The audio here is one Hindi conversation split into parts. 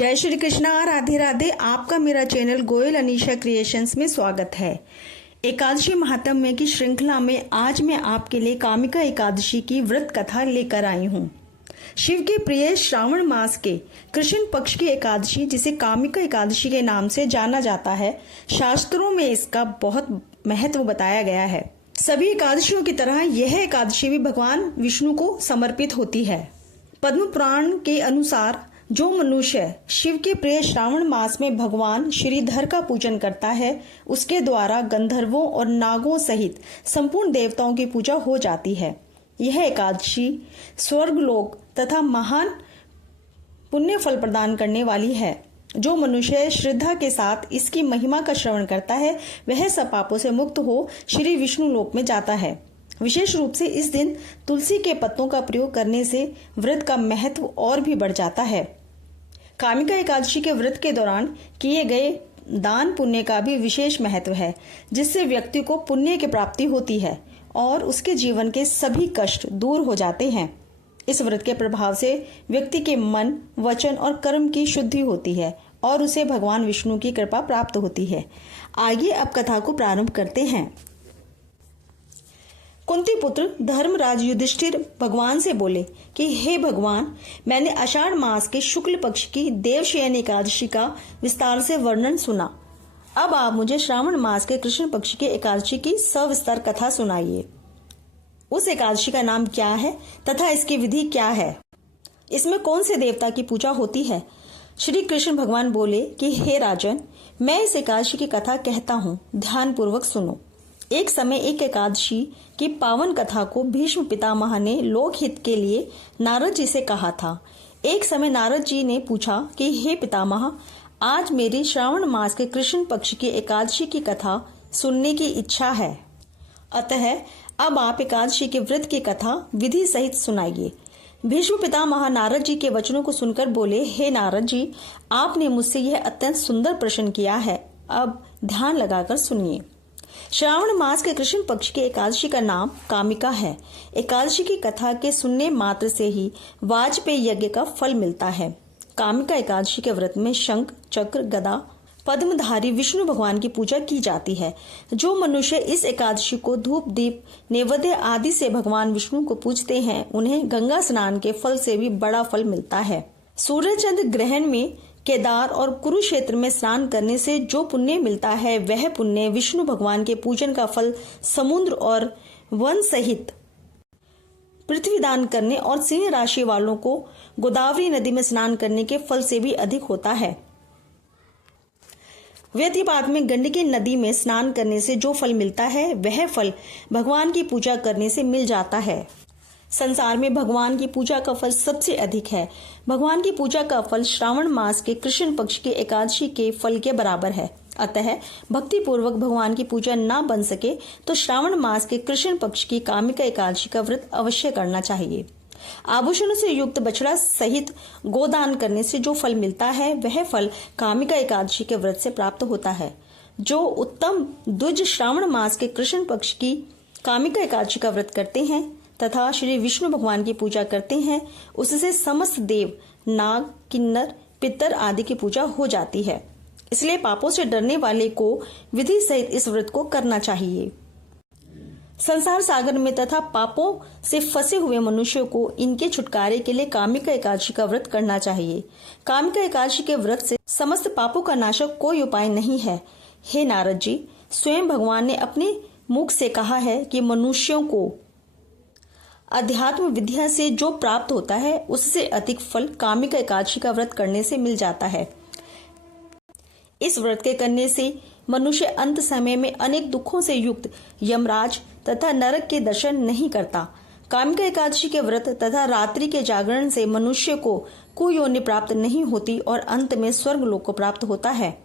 जय श्री कृष्णा, राधे राधे। आपका मेरा चैनल गोयल अनीशा क्रिएशंस में स्वागत है। एकादशी महात्म्य की श्रृंखला में आज मैं आपके लिए कामिका एकादशी की व्रत कथा लेकर आई हूँ। शिव के प्रिय श्रावण मास के कृष्ण पक्ष की एकादशी, जिसे कामिका एकादशी के नाम से जाना जाता है, शास्त्रों में इसका बहुत महत्व बताया गया है। सभी एकादशियों की तरह यह एकादशी भी भगवान विष्णु को समर्पित होती है। पद्म पुराण के अनुसार जो मनुष्य शिव के प्रिय श्रावण मास में भगवान श्रीधर का पूजन करता है, उसके द्वारा गंधर्वों और नागों सहित संपूर्ण देवताओं की पूजा हो जाती है। यह एकादशी स्वर्गलोक तथा महान पुण्य फल प्रदान करने वाली है। जो मनुष्य श्रद्धा के साथ इसकी महिमा का श्रवण करता है, वह सब पापों से मुक्त हो श्री विष्णु लोक में जाता है। विशेष रूप से इस दिन तुलसी के पत्तों का प्रयोग करने से व्रत का महत्व और भी बढ़ जाता है। कामिका एकादशी के व्रत के दौरान किए गए दान पुण्य का भी विशेष महत्व है, जिससे व्यक्ति को पुण्य की प्राप्ति होती है और उसके जीवन के सभी कष्ट दूर हो जाते हैं। इस व्रत के प्रभाव से व्यक्ति के मन, वचन और कर्म की शुद्धि होती है और उसे भगवान विष्णु की कृपा प्राप्त होती है। आइए अब कथा को प्रारंभ करते हैं। कुंती पुत्र धर्मराज युधिष्ठिर भगवान से बोले कि हे भगवान, मैंने आषाढ़ मास के शुक्ल पक्ष की देवशयन एकादशी का विस्तार से वर्णन सुना। अब आप मुझे श्रावण मास के कृष्ण पक्ष की एकादशी की सविस्तार कथा सुनाइए। उस एकादशी का नाम क्या है तथा इसकी विधि क्या है? इसमें कौन से देवता की पूजा होती है? श्री कृष्ण भगवान बोले कि हे राजन, मैं इस एकादशी की कथा कहता हूँ, ध्यान पूर्वक सुनो। एक समय एक एकादशी की पावन कथा को भीष्म पितामह ने लोकहित के लिए नारद जी से कहा था। एक समय नारद जी ने पूछा कि हे पितामह, आज मेरी श्रावण मास के कृष्ण पक्ष की एकादशी की कथा सुनने की इच्छा है, अतः अब आप एकादशी के व्रत की कथा विधि सहित सुनाइए। भीष्म पितामह नारद जी के वचनों को सुनकर बोले, हे नारद जी, आपने मुझसे यह अत्यंत सुंदर प्रश्न किया है, अब ध्यान लगाकर सुनिए। श्रावण मास के कृष्ण पक्ष की एकादशी का नाम कामिका है। एकादशी की कथा के सुनने मात्र से ही वाजपेयी यज्ञ का फल मिलता है। कामिका एकादशी के व्रत में शंख, चक्र, गदा, पद्मधारी विष्णु भगवान की पूजा की जाती है। जो मनुष्य इस एकादशी को धूप, दीप, नैवेद्य आदि से भगवान विष्णु को पूजते हैं, उन्हें गंगा स्नान के फल से भी बड़ा फल मिलता है। सूर्य चंद्र ग्रहण में केदार और कुरुक्षेत्र में स्नान करने से जो पुण्य मिलता है, वह पुण्य विष्णु भगवान के पूजन का फल समुद्र और वन सहित पृथ्वी दान करने और सिंह राशि वालों को गोदावरी नदी में स्नान करने के फल से भी अधिक होता है। व्यतिपात में गंडकी नदी में स्नान करने से जो फल मिलता है, वह फल भगवान की पूजा करने से मिल जाता है। संसार में भगवान की पूजा का फल सबसे अधिक है। भगवान की पूजा का फल श्रावण मास के कृष्ण पक्ष की एकादशी के फल के बराबर है। अतः भक्ति पूर्वक भगवान की पूजा न बन सके तो श्रावण मास के कृष्ण पक्ष की कामिका एकादशी का व्रत अवश्य करना चाहिए। आभूषणों से युक्त बछड़ा सहित गोदान करने से जो फल मिलता है, वह फल कामिका एकादशी के व्रत से प्राप्त होता है। जो उत्तम द्विज श्रावण मास के कृष्ण पक्ष की कामिका एकादशी का व्रत करते हैं तथा श्री विष्णु भगवान की पूजा करते हैं, उससे समस्त देव, नाग, किन्नर, पितर आदि की पूजा हो जाती है। इसलिए पापों से डरने वाले को विधि सहित इस व्रत को करना चाहिए। संसार सागर में तथा पापों से फंसे हुए मनुष्यों को इनके छुटकारे के लिए कामिका एकादशी का व्रत करना चाहिए। कामिका एकादशी के व्रत से समस्त पापों का नाशक कोई उपाय नहीं है। हे नारद जी, स्वयं भगवान ने अपने मुख से कहा है कि मनुष्यों को अध्यात्म विद्या से जो प्राप्त होता है, उससे अधिक फल कामिका एकादशी का व्रत करने से मिल जाता है। इस व्रत के करने से मनुष्य अंत समय में अनेक दुखों से युक्त यमराज तथा नरक के दर्शन नहीं करता। कामिका एकादशी के व्रत तथा रात्रि के जागरण से मनुष्य को कुयोनि प्राप्त नहीं होती और अंत में स्वर्ग लोक को प्राप्त होता है।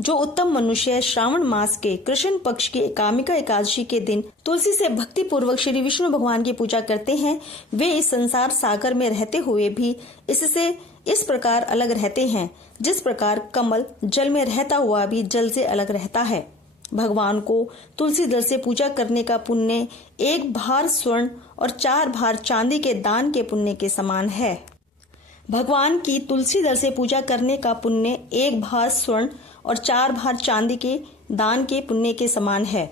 जो उत्तम मनुष्य श्रावण मास के कृष्ण पक्ष की कामिका एकादशी के दिन तुलसी से भक्ति पूर्वक श्री विष्णु भगवान की पूजा करते हैं, वे इस संसार सागर में रहते हुए भी इससे इस प्रकार अलग रहते हैं, जिस प्रकार कमल जल में रहता हुआ भी जल से अलग रहता है। भगवान को तुलसी दल से पूजा करने का पुण्य 1 भार स्वर्ण और 4 भार चांदी के दान के पुण्य के समान है। भगवान की तुलसी दल से पूजा करने का पुण्य 1 भार स्वर्ण और 4 भार चांदी के दान के पुण्य के समान है।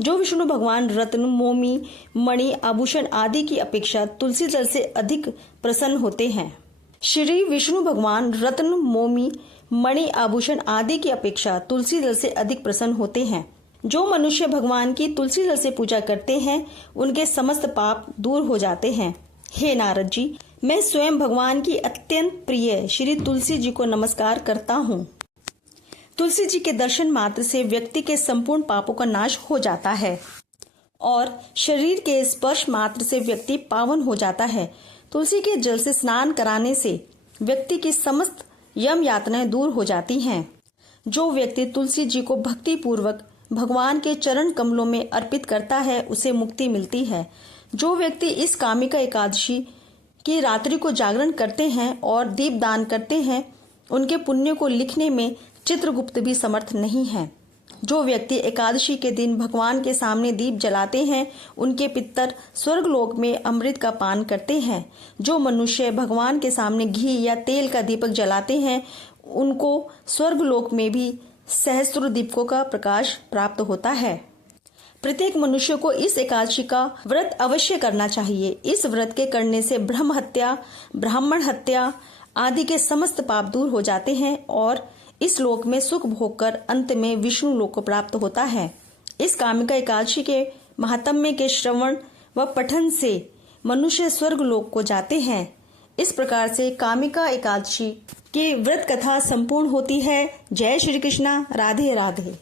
जो विष्णु भगवान रत्न, मोमी, मणि, आभूषण आदि की अपेक्षा तुलसी दल से अधिक प्रसन्न होते हैं। श्री विष्णु भगवान रत्न, मोमी, मणि, आभूषण आदि की अपेक्षा तुलसी दल से अधिक प्रसन्न होते हैं। जो मनुष्य भगवान की तुलसी दल से पूजा करते हैं उनके समस्त पाप दूर हो जाते हैं। हे नारद जी, मैं स्वयं भगवान की अत्यंत प्रिय श्री तुलसी जी को नमस्कार करता हूँ। तुलसी जी के दर्शन मात्र से व्यक्ति के संपूर्ण पापों का नाश हो जाता है और शरीर के स्पर्श मात्र से व्यक्ति पावन हो जाता है। तुलसी के जल से स्नान कराने से व्यक्ति की समस्त यम यातनाएं दूर हो जाती हैं। जो व्यक्ति तुलसी जी को भक्ति पूर्वक भगवान के चरण कमलों में अर्पित करता है उसे मुक्ति मिलती है। जो व्यक्ति इस कामिका एकादशी की रात्रि को जागरण करते हैं और दीप दान करते हैं उनके पुण्य को लिखने में चित्रगुप्त भी समर्थ नहीं है। जो व्यक्ति एकादशी के दिन भगवान के सामने दीप जलाते हैं उनके पितर स्वर्गलोक में अमृत का पान करते हैं। जो मनुष्य भगवान के सामने घी या तेल का दीपक जलाते हैं उनको स्वर्गलोक में भी सहस्त्र दीपकों का प्रकाश प्राप्त होता है। प्रत्येक मनुष्य को इस एकादशी का व्रत अवश्य करना चाहिए। इस व्रत के करने से ब्रह्म हत्या, ब्राह्मण हत्या आदि के समस्त पाप दूर हो जाते हैं और इस लोक में सुख भोग कर अंत में विष्णु लोक को प्राप्त होता है। इस कामिका एकादशी के महात्म्य के श्रवण व पठन से मनुष्य स्वर्ग लोक को जाते हैं। इस प्रकार से कामिका एकादशी की व्रत कथा संपूर्ण होती है। जय श्री कृष्णा। राधे राधे।